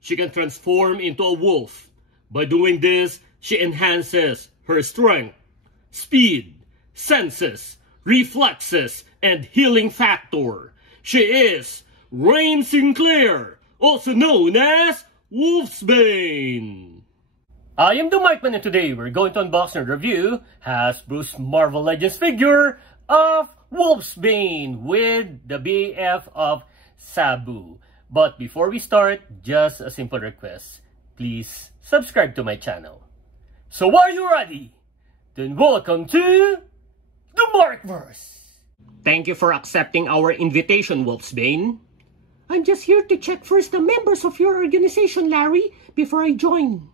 she can transform into a wolf. By doing this, she enhances her strength, speed, senses, reflexes, and healing factor. She is Rain Sinclair, also known as Wolfsbane. I am the Markman, and today we're going to unbox and review Hasbro's Marvel Legends figure of Wolfsbane with the BAF of Zabu. But before we start, just a simple request. Please subscribe to my channel. So are you ready? Then welcome to the Markverse. Thank you for accepting our invitation, Wolfsbane. I'm just here to check first the members of your organization, Larry, before I join.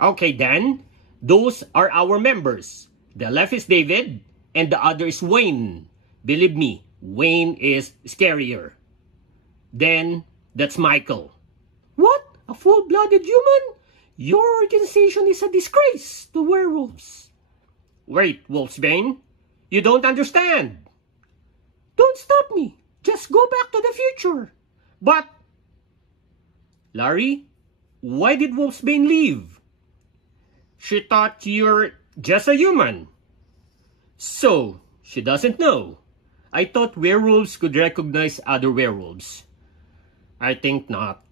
Okay then, those are our members. The left is David, and the other is Wayne. Believe me, Wayne is scarier. Then, that's Michael. What? A full-blooded human? Your organization is a disgrace to werewolves. Wait, Wolfsbane, you don't understand. Don't stop me. Just go back to the future. But, Larry, why did Wolfsbane leave? She thought you're just a human. So, she doesn't know. I thought werewolves could recognize other werewolves. I think not.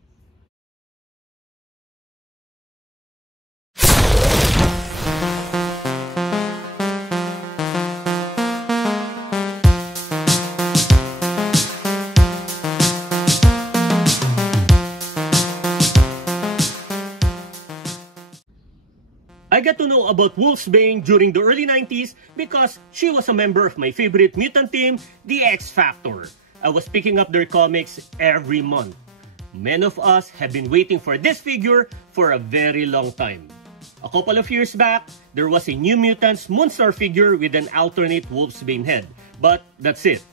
I got to know about Wolfsbane during the early 90s because she was a member of my favorite mutant team, the X Factor. I was picking up their comics every month. Many of us have been waiting for this figure for a very long time. A couple of years back, there was a New Mutants Moonstar figure with an alternate Wolfsbane head. But that's it.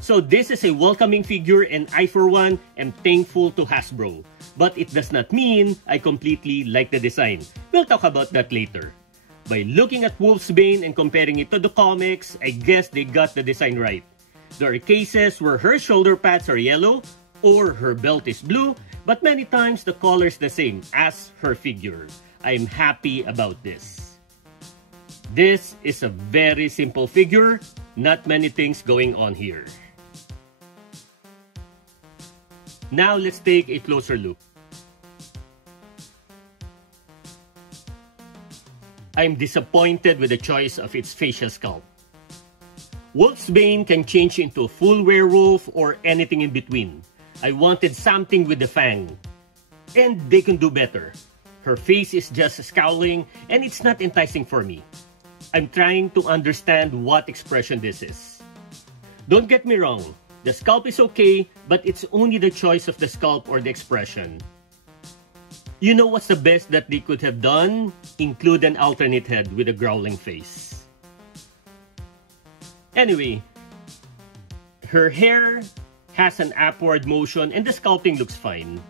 So this is a welcoming figure, and I for one am thankful to Hasbro. But it does not mean I completely like the design. We'll talk about that later. By looking at Wolfsbane and comparing it to the comics, I guess they got the design right. There are cases where her shoulder pads are yellow or her belt is blue, but many times the color is the same as her figure. I'm happy about this. This is a very simple figure, not many things going on here. Now let's take a closer look. I'm disappointed with the choice of its facial sculpt. Wolfsbane can change into a full werewolf or anything in between. I wanted something with the fang. And they can do better. Her face is just scowling and it's not enticing for me. I'm trying to understand what expression this is. Don't get me wrong. The sculpt is okay, but it's only the choice of the sculpt or the expression. You know what's the best that they could have done? Include an alternate head with a growling face. Anyway, her hair has an upward motion and the sculpting looks fine.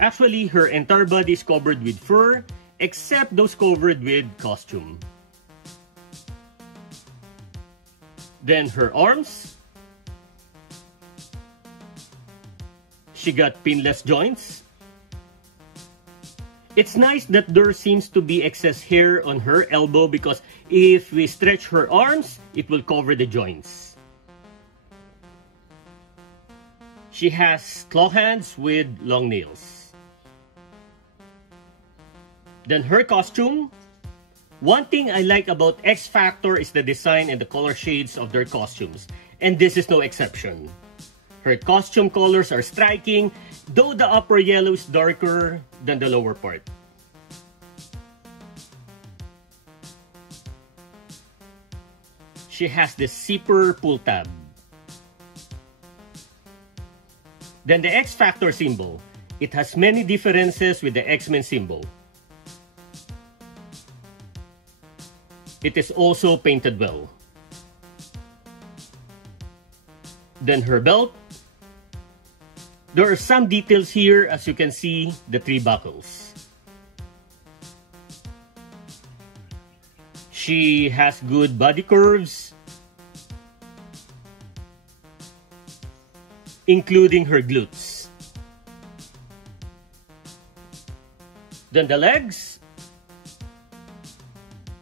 Actually, her entire body is covered with fur, except those covered with costume. Then her arms. She got pinless joints. It's nice that there seems to be excess hair on her elbow because if we stretch her arms, it will cover the joints. She has claw hands with long nails. Then her costume. One thing I like about X Factor is the design and the color shades of their costumes, and this is no exception. Her costume colors are striking, though the upper yellow is darker than the lower part. She has the zipper pull tab. Then the X Factor symbol. It has many differences with the X-Men symbol. It is also painted well. Then her belt. There are some details here, as you can see, the 3 buckles. She has good body curves, including her glutes. Then the legs.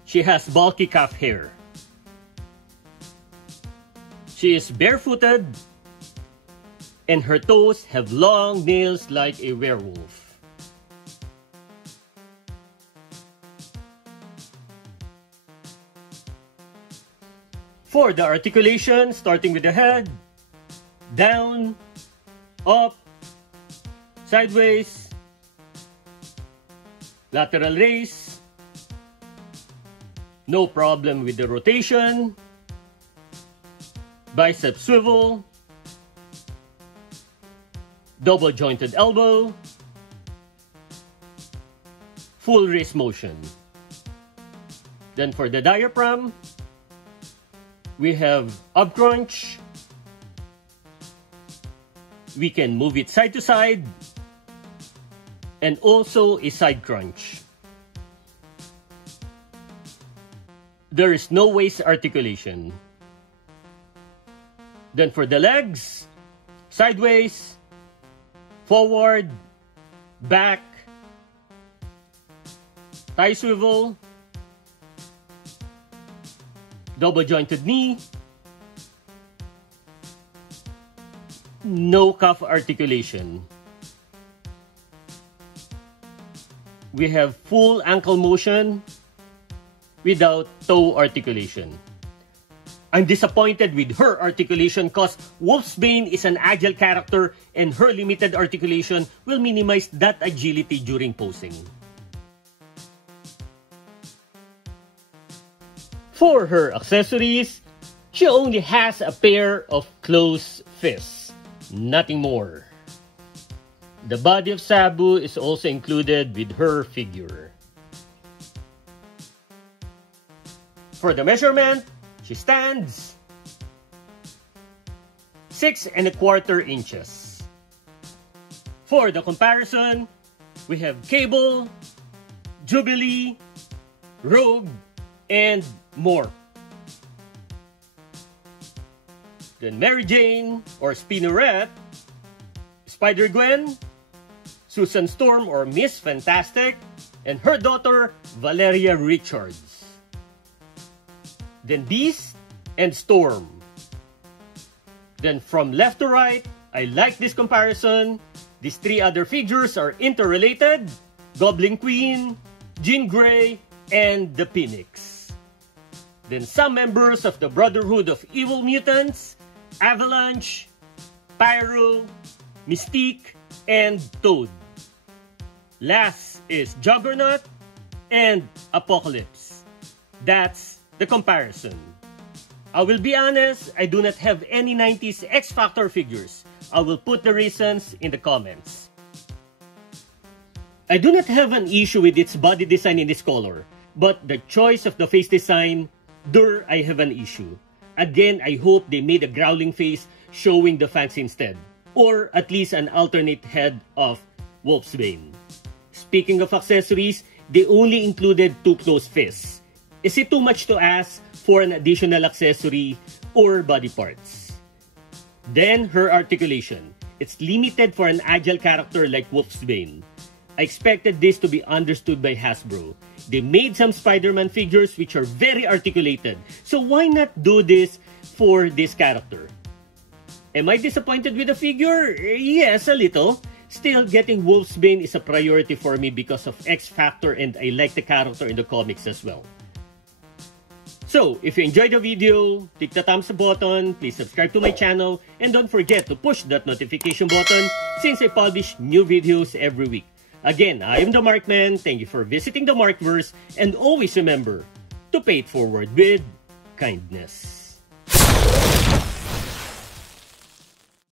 She has bulky calf hair. She is barefooted, and her toes have long nails like a werewolf. For the articulation, starting with the head, down, up, sideways, lateral raise, no problem with the rotation, bicep swivel, double jointed elbow, full wrist motion. Then for the diaphragm, we have up crunch. We can move it side to side, and also a side crunch. There is no waist articulation. Then for the legs, sideways, forward, back, thigh swivel, double jointed knee, no calf articulation. We have full ankle motion without toe articulation. I'm disappointed with her articulation because Wolfsbane is an agile character and her limited articulation will minimize that agility during posing. For her accessories, she only has a pair of closed fists, nothing more. The body of Zabu is also included with her figure. For the measurement, she stands 6¼ inches. For the comparison, we have Cable, Jubilee, Rogue, and more. Then Mary Jane or Spinneret, Spider-Gwen, Susan Storm or Miss Fantastic, and her daughter Valeria Richards. Then Beast and Storm. Then from left to right, I like this comparison. These three other figures are interrelated: Goblin Queen, Jean Grey, and the Phoenix. Then some members of the Brotherhood of Evil Mutants: Avalanche, Pyro, Mystique, and Toad. Last is Juggernaut and Apocalypse. That's the comparison. I will be honest, I do not have any 90s X-Factor figures. I will put the reasons in the comments. I do not have an issue with its body design in this color, but the choice of the face design, there I have an issue. Again, I hope they made a growling face showing the fangs instead, or at least an alternate head of Wolfsbane. Speaking of accessories, they only included 2 closed fists. Is it too much to ask for an additional accessory or body parts? Then her articulation. It's limited for an agile character like Wolfsbane. I expected this to be understood by Hasbro. They made some Spider-Man figures which are very articulated, so why not do this for this character? Am I disappointed with the figure? Yes, a little. Still, getting Wolfsbane is a priority for me because of X-Factor and I like the character in the comics as well. So, if you enjoyed the video, click the thumbs up button, please subscribe to my channel, and don't forget to push that notification button since I publish new videos every week. Again, I am the Markman, thank you for visiting the Markverse, and always remember to pay it forward with kindness.